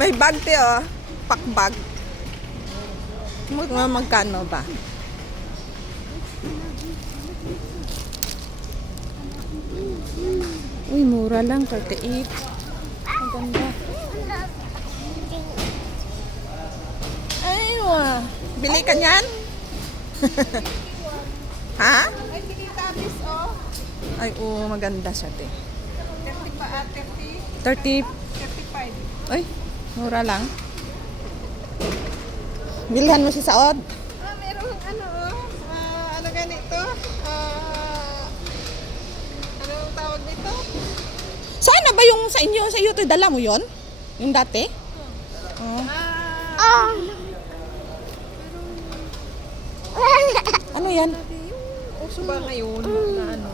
May bag te oh. Pakbag. Magkano ba? Uy, mura lang. 38. Ang ganda. Ay, wah. Bili ka niyan? Ha? Ay, tinitamis, oh. Ay, oo. Maganda siya, te. 30 pa, 30, 30. 35. Ay, mura lang. Bilhan mo si Saod. Merong ano, ano ganito? Anong tawag nito? Saan na ba yung sa inyo? Sa iyo, te, dala mo yon? Yung dati? Oh. Ano yan? Uso ba ngayon na ano?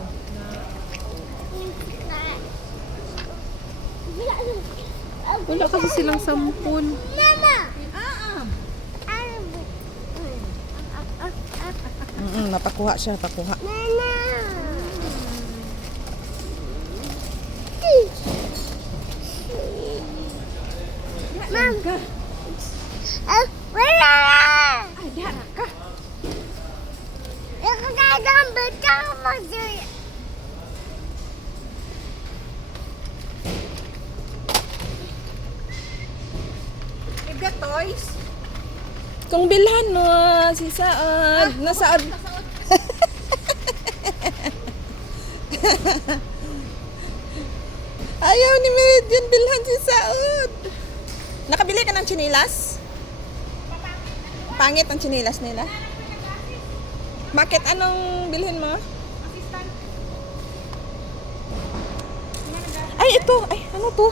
Wala kasi silang sampun. Napakuha siya, pakuha. Mom. Wala! Dara ka. Nakakadang betang mo siya. Iga toys. Kung bilhan mo si Saod, nasaod. Ayaw ni Meridian bilhan si Saod. Nakabili ka ng chinilas? Pangit ang chinilas nila. Bakit? Anong bilhin mo? Ay, ito. Ay, ano to?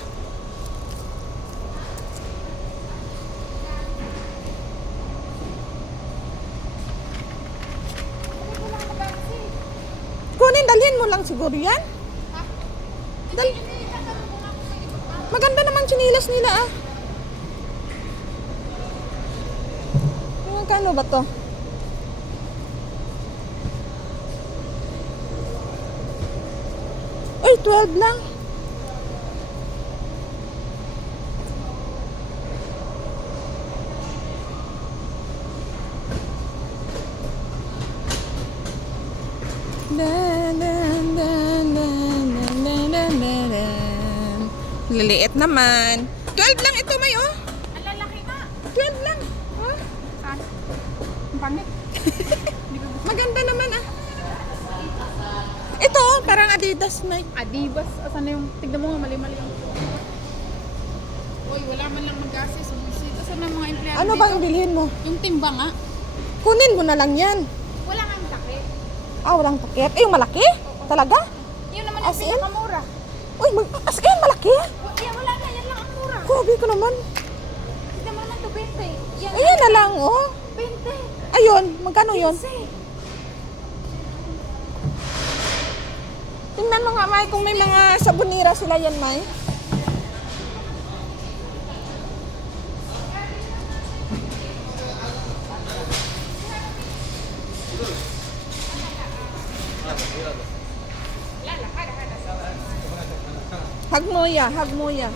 Kunin, dalhin mo lang siguro yan. Maganda naman chinilas nila ah. Magkano ba to? Uy, 12 lang. Liliit naman. 12 lang ito, May, oh. Ang lalaki nga. 12 lang. Oh. Saan? Ang pangit. Maganda naman, ah. Ito, oh, parang Adidas, May. Adibas. Asan na yung, tignan mo nga, mali-mali yung. Uy, wala man lang mag-assess. Asan na mga empleyado Ano dito? ba ang bilhin mo? Yung timba nga. Kunin mo na lang yan. Wala nga ang laki. Ah, walang takip. Eh, yung malaki? Talaga? Yun naman As yung in? pinakamura. Uy, as in, malaki. Yan, wala na. Yan lang ang mura. Grabe ko naman. Tignan mo naman ito, 20. Yan, Ayan na lang, oh. 20. Ayun, magkano yun? 15. Tingnan mo nga, May, kung may mga sabunira sila yan, May. Hagmoya, hagmoya.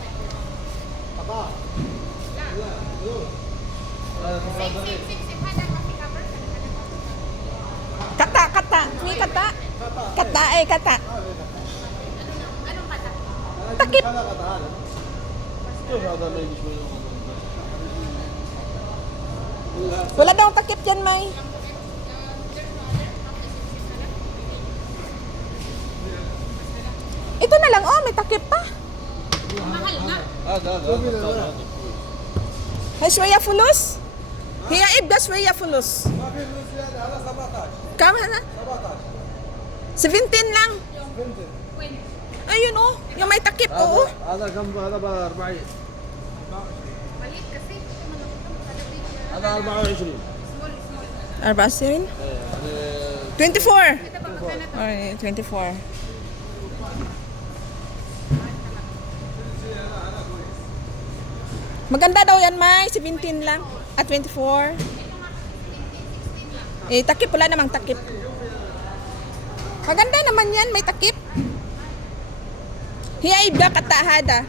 Kata, kata. May kata. Kata, kata. Anong kata? Takip. Wala daw takip dyan, May. Ito na lang, oh, may takip pa. Mahal nga. Hay شوية فلوس؟ هي ابدا شوية فلوس. كم هذا؟ 17 lang. Ayun oh, yung may takip oh. هذا كم هذا ب 40 Maliit kasi. هذا 24 24? 24. Ay, 24. Maganda daw yan, May. 17 lang. At 24. Eh, takip. Wala namang takip. Maganda naman yan. May takip. Hiyay ba katahada?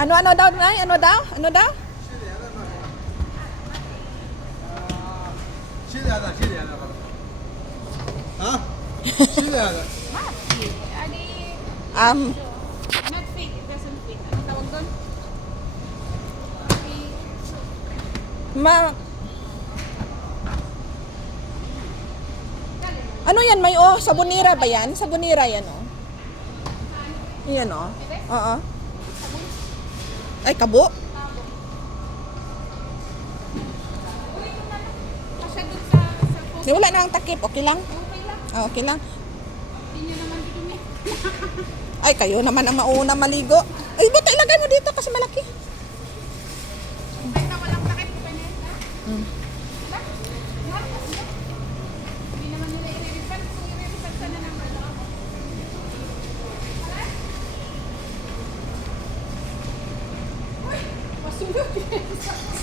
Ano daw, Nay? Ano daw? Ano daw? شيل هذا شيل هذا غلط ها شيل هذا Um, Not fit. It doesn't fit. Anong tawag doon? Okay. ma... Ano yan? May sabonira ba yan? Sabonira yan, oh. Yan, oh. Oo. Ay, kabo. Kasi doon sa post. Di, wala nang takip. Okay lang? Okay lang. Ah, okay lang. Hindi nyo naman dumi. Ay, kayo naman ang mauna maligo. Ay, buta ilagay mo dito kasi malaki. Kahit na walang takip, pwede na. Hmm.